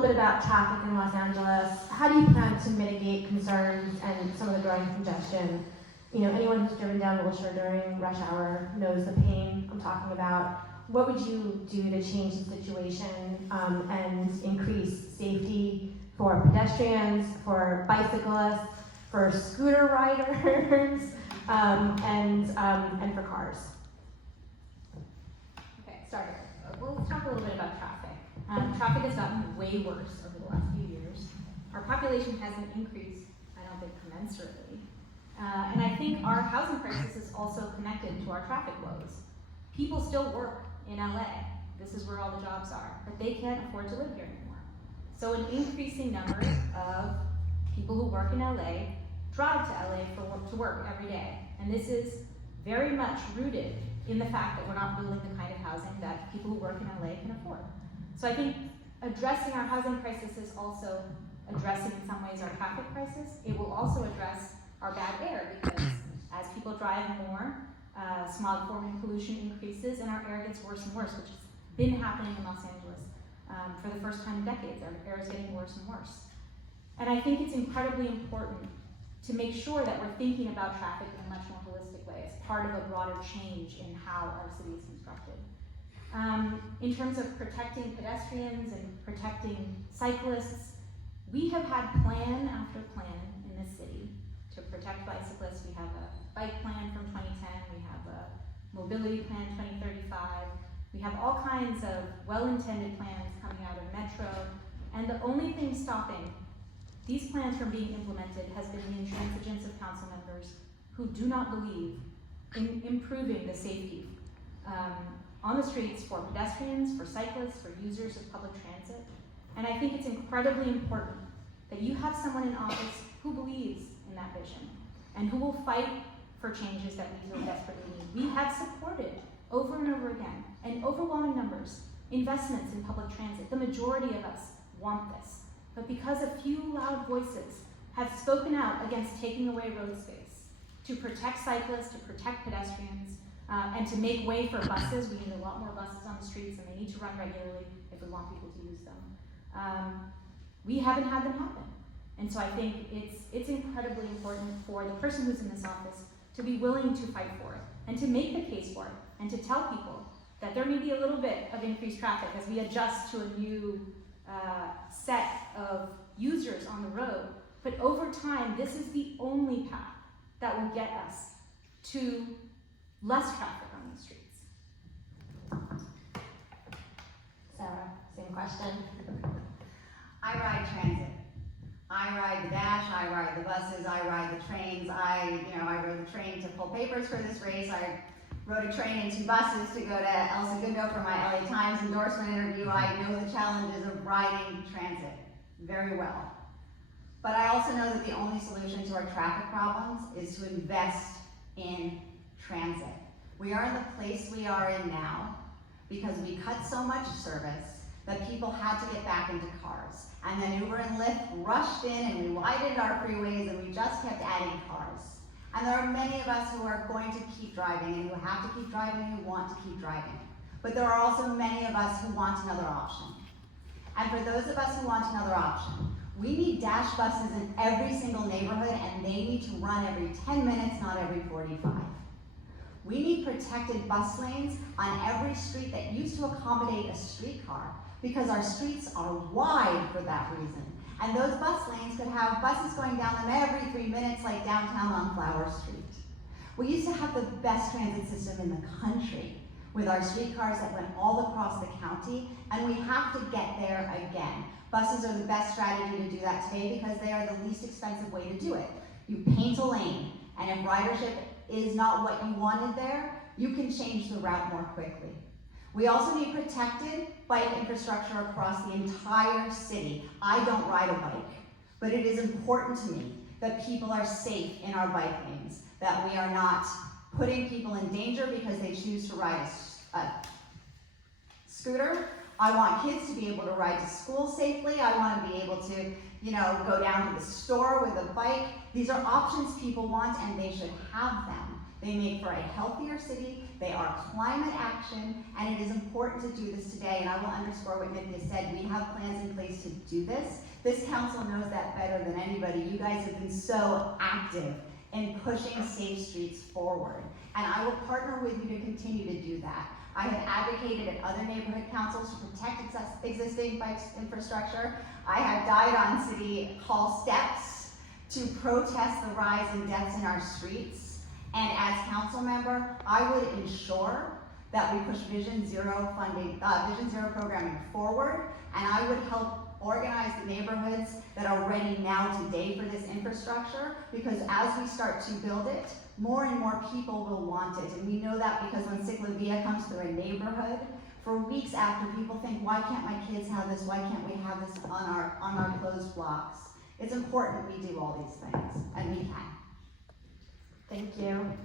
little bit about traffic in Los Angeles. How do you plan to mitigate concerns and some of the growing congestion? You know, anyone who's driven down Wilshire during rush hour knows the pain I'm talking about. What would you do to change the situation and increase safety for pedestrians, for bicyclists, for scooter riders, and for cars? Okay, started. Well, let's talk a little bit about traffic. Traffic has gotten way worse over the last few years. Our population hasn't increased, I don't think, commensurately. And I think our housing crisis is also connected to our traffic woes. People still work in LA. This is where all the jobs are, but they can't afford to live here anymore. So an increasing number of people who work in LA drive to LA to work every day. And this is very much rooted in the fact that we're not building the kind of housing that people who work in LA can afford. So I think addressing our housing crisis is also addressing in some ways our traffic crisis. It will also address our bad air, because as people drive more, smog forming pollution increases and our air gets worse and worse, which has been happening in Los Angeles for the first time in decades. Our air is getting worse and worse. And I think it's incredibly important to make sure that we're thinking about traffic in a much more holistic way as part of a broader change in how our city is constructed. In terms of protecting pedestrians and protecting cyclists, we have had plan after plan in this city to protect bicyclists. We have a bike plan from 2010, we have a mobility plan 2035, we have all kinds of well-intended plans coming out of Metro, and the only thing stopping these plans from being implemented has been the intransigence of council members who do not believe in improving the safety on the streets for pedestrians, for cyclists, for users of public transit. And I think it's incredibly important that you have someone in office who believes in that vision and who will fight for changes that we so desperately need. We have supported over and over again, in overwhelming numbers, investments in public transit. The majority of us want this. But because a few loud voices have spoken out against taking away road space, to protect cyclists, to protect pedestrians, and to make way for buses, we need a lot more buses on the streets and they need to run regularly if we want people to use them. We haven't had them happen. And so I think it's incredibly important for the person who's in this office to be willing to fight for it and to make the case for it and to tell people that there may be a little bit of increased traffic as we adjust to a new set of users on the road. But over time, this is the only path that will get us to less traffic on the streets. Sarah, same question. I ride transit. I ride the Dash, I ride the buses, I ride the trains. I rode the train to pull papers for this race. I rode a train and 2 buses to go to El Segundo for my LA Times endorsement interview. I know the challenges of riding transit very well. But I also know that the only solution to our traffic problems is to invest in transit. We are in the place we are in now because we cut so much service that people had to get back into cars. And then Uber and Lyft rushed in and we widened our freeways and we just kept adding cars. And there are many of us who are going to keep driving and who have to keep driving and who want to keep driving. But there are also many of us who want another option. And for those of us who want another option, we need Dash buses in every single neighborhood and they need to run every 10 minutes, not every 45. We need protected bus lanes on every street that used to accommodate a streetcar because our streets are wide for that reason. And those bus lanes could have buses going down them every 3 minutes like downtown on Flower Street. We used to have the best transit system in the country with our streetcars that went all across the county, and we have to get there again. Buses are the best strategy to do that today because they are the least expensive way to do it. You paint a lane, and if ridership is not what you wanted there, you can change the route more quickly. We also need protected bike infrastructure across the entire city. I don't ride a bike, but it is important to me that people are safe in our bike lanes, that we are not putting people in danger because they choose to ride a scooter. I want kids to be able to ride to school safely. I want to be able to, go down to the store with a bike. These are options people want and they should have them. They make for a healthier city, they are climate action, and it is important to do this today, and I will underscore what Nithya said, we have plans in place to do this. This council knows that better than anybody. You guys have been so active in pushing safe streets forward, and I will partner with you to continue to do that. I have advocated at other neighborhood councils to protect existing bike infrastructure. I have died on city hall steps to protest the rise in deaths in our streets. And as council member, I would ensure that we push Vision Zero programming forward, and I would help organize the neighborhoods that are ready now today for this infrastructure, because as we start to build it, more and more people will want it. And we know that because when Ciclovia comes through a neighborhood, for weeks after, people think, why can't my kids have this? Why can't we have this on our closed blocks? It's important we do all these things, and we can. Thank you.